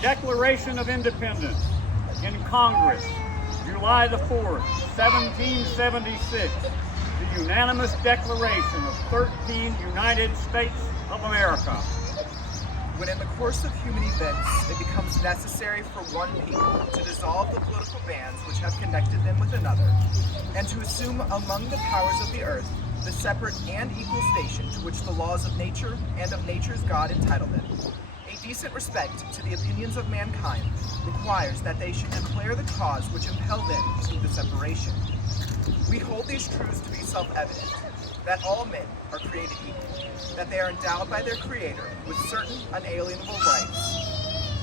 Declaration of Independence in Congress, July the 4th, 1776, the unanimous declaration of 13 United States of America. When in the course of human events it becomes necessary for one people to dissolve the political bands which have connected them with another, and to assume among the powers of the earth the separate and equal station to which the laws of nature and of nature's God entitle them, a decent respect to the opinions of mankind requires that they should declare the cause which impelled them to the separation. We hold these truths to be self-evident, that all men are created equal, that they are endowed by their Creator with certain unalienable rights,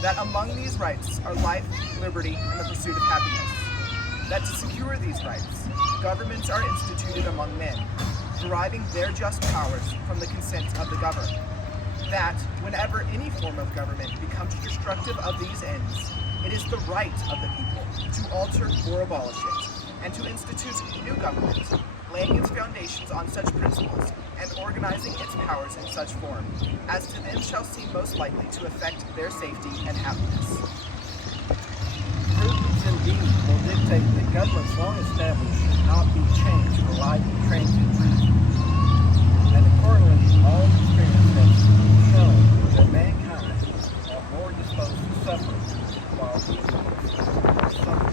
that among these rights are life, liberty, and the pursuit of happiness, that to secure these rights, governments are instituted among men, deriving their just powers from the consent of the governed, that whenever any form of government becomes destructive of these ends, it is the right of the people to alter or abolish it, and to institute new government, laying its foundations on such principles, and organizing its powers in such form, as to them shall seem most likely to affect their safety and happiness. Prudence indeed will dictate that governments long established should not be changed for light and transient reasons. And accordingly, all experience has shown that mankind are more disposed to suffer while others suffer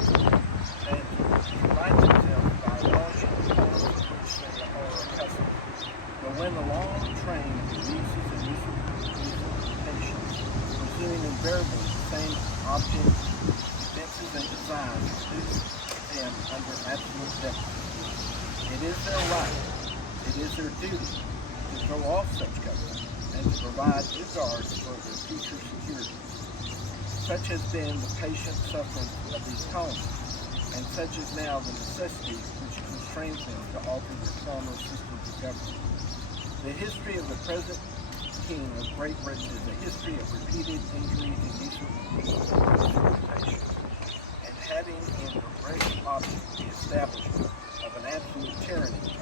than to right themselves by abolishing the forms to which they are accustomed. But when the long train of diseases and usurpations, pursuing invariably the same objects, defenses, and designs, produce them under absolute deficit, it is their right, it is their duty to throw off such government and to provide new guards for their future security. Such has been the patient suffering of these colonies, and such is now the necessity which constrains them to alter their former systems of government. The history of the present King of Great Britain is a history of repeated injury and usurpation, and having in the great object the establishment of an absolute tyranny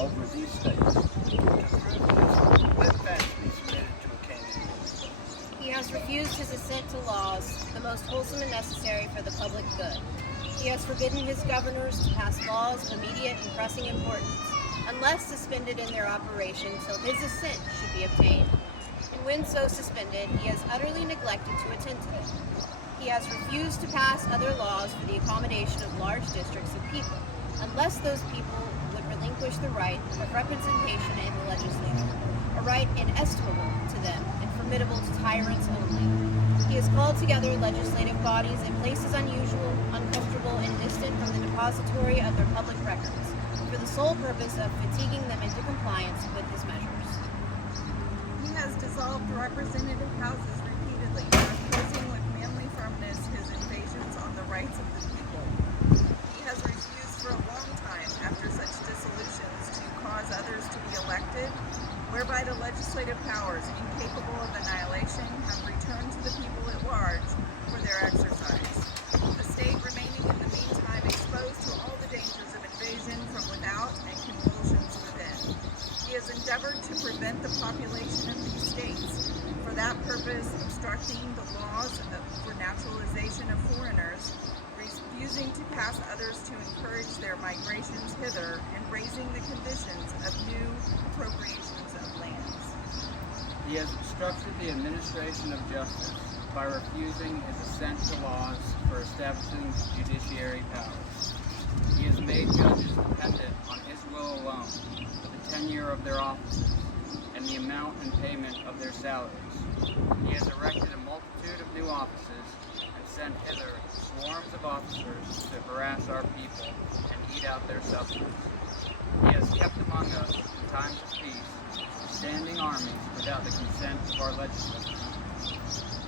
over these states. To prove this, let facts be submitted to a candidate. He has refused his assent to laws, the most wholesome and necessary for the public good. He has forbidden his governors to pass laws of immediate and pressing importance, unless suspended in their operation till his assent should be obtained. And when so suspended, he has utterly neglected to attend to them. He has refused to pass other laws for the accommodation of large districts of people, unless those people would relinquish the right of representation in the legislature, a right inestimable to them and formidable to tyrants only. He has called together legislative bodies in places unusual, uncomfortable, and distant from the depository of their public records, for the sole purpose of fatiguing them into compliance with his measures. He has dissolved representative houses repeatedly, refusing with manly firmness his invasions on the rights of the people. He has refused for a long time, after such dissolutions, to cause others to be elected, whereby the legislative powers, incapable of annihilation, have returned to the people at large for their exercise. The state remaining in the meantime exposed to all the dangers of invasion from without and convulsions within. He has endeavored to prevent the population of these states, for that purpose obstructing the laws for naturalization of foreigners, refusing to pass others to encourage their migrations hither, and raising the conditions of new appropriations of lands. He has obstructed the administration of justice by refusing his assent to laws for establishing judiciary powers. He has made judges dependent on his will alone for the tenure of their offices and the amount and payment of their salaries. He has erected a multitude of new offices and sent hither swarms of officers to harass our people and eat out their substance. He has kept among us, in times of peace, standing armies without the consent of our legislators.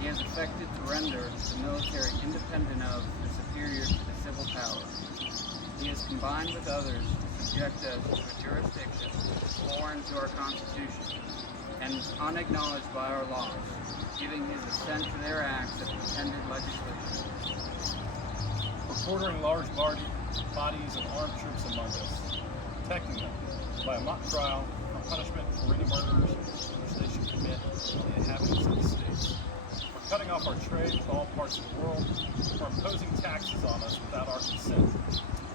He has effected to render the military independent of and superior to the civil power. He has combined with others to subject us to a jurisdiction foreign to our Constitution and unacknowledged by our laws, giving his assent to their acts of intended legislation. For quartering large bodies of armed troops among us, protecting them by a mock trial for punishment for any murders which they should commit on the inhabitants of the states, for cutting off our trade with all parts of the world, for imposing taxes on us without our consent,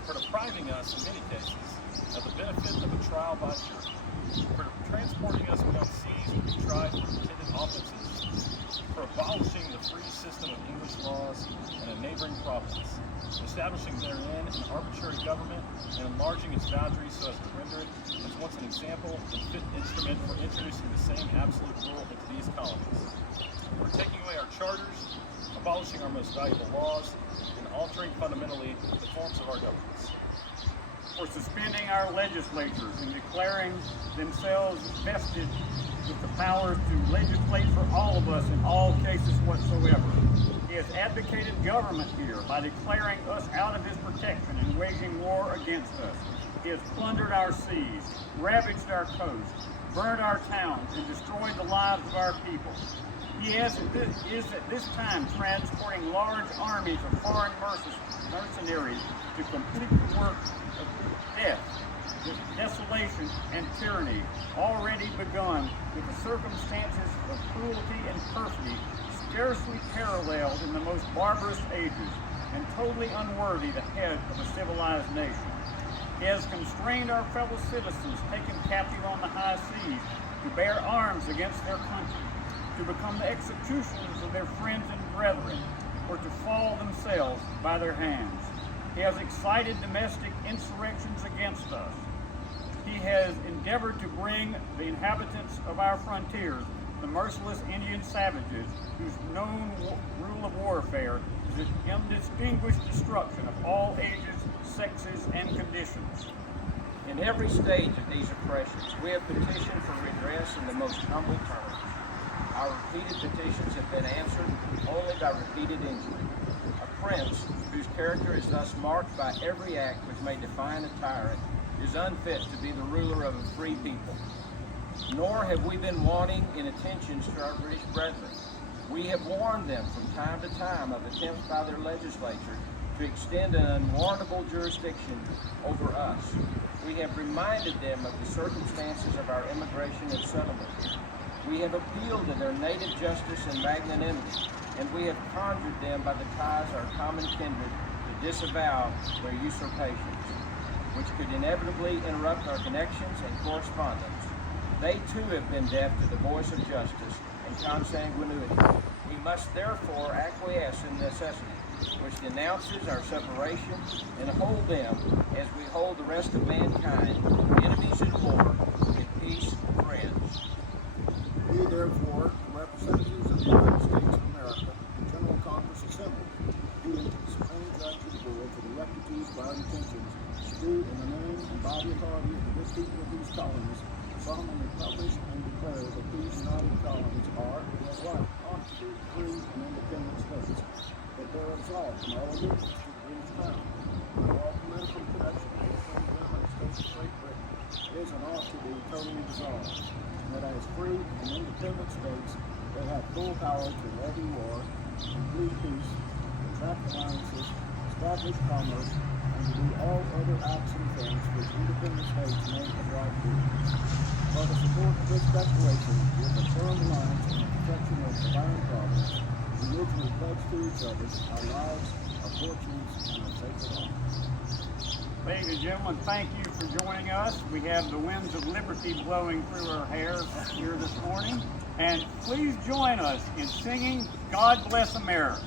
for depriving us, in many cases, of the benefit of a trial by jury, for transporting us beyond seas to be tried for intended offenses, for abolishing the free system of English laws in a neighboring province, establishing therein an arbitrary government and enlarging its boundaries so as to render it as once an example and fit instrument for introducing the same absolute rule into these colonies, for taking away our charters, abolishing our most valuable laws, and altering fundamentally the forms of our governments, for suspending our legislatures and declaring themselves vested with the powers to legislate for all of us in all cases whatsoever. He has advocated government here by declaring us out of his protection and waging war against us. He has plundered our seas, ravaged our coast, burned our towns, and destroyed the lives of our people. He is at this time transporting large armies of foreign mercenaries to complete the work of death, desolation, and tyranny already begun, with the circumstances of cruelty and perfidy scarcely paralleled in the most barbarous ages, and totally unworthy the head of a civilized nation. He has constrained our fellow citizens taken captive on the high seas to bear arms against their country, to become the executioners of their friends and brethren, or to fall themselves by their hands. He has excited domestic insurrections against us. He has endeavored to bring the inhabitants of our frontiers, the merciless Indian savages, whose known rule of warfare is the undistinguished destruction of all ages, sexes, and conditions. In every stage of these oppressions, we have petitioned for redress in the most humble terms. Our repeated petitions have been answered only by repeated injury. A prince, whose character is thus marked by every act which may define a tyrant, is unfit to be the ruler of a free people. Nor have we been wanting in attentions to our British brethren. We have warned them from time to time of attempts by their legislature to extend an unwarrantable jurisdiction over us. We have reminded them of the circumstances of our immigration and settlement here. We have appealed to their native justice and magnanimity, and we have conjured them by the ties our common kindred to disavow their usurpations, which could inevitably interrupt our connections and correspondence. They too have been deaf to the voice of justice and consanguinity. We must therefore acquiesce in necessity, which denounces our separation, and hold them as we hold the rest of mankind, enemies in war, in peace, friends. We, therefore, the representatives of the United States of America, in General Congress assembled, appealing to the Supreme Judge of the Board for the rectitude of our intentions, do, in the name and by the authority of the good people of these colonies, solemnly publish and declare that these United Colonies are, and as right, ought to be free and independent states, that they are absolved from all allegiance to the British Crown, and all political connection with the United States of Great Britain is and ought to be totally dissolved, and that as free and independent states, they have full power to levy war, conclude peace, contract alliances, establish commerce, and to do all other acts and things which independent states may have right to do. For the support of this declaration, with a firm alliance and the protection of divine providence, we mutually pledge to each other our lives, our fortunes, and our sacred honor. Ladies and gentlemen, thank you for joining us. We have the winds of liberty blowing through our hair here this morning. And please join us in singing God Bless America.